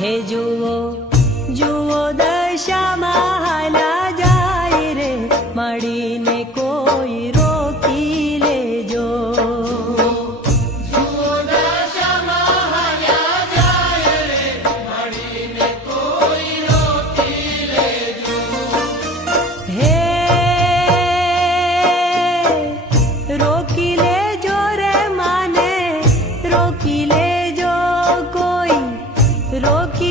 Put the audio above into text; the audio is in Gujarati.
હે જુઓ જુઓ દશામાં હાલ્યા જાય રે, મળીને કોઈ રોકી લેજો. હે રોકી લેજો રે માને, રોકી લેજો કોઈ રોકી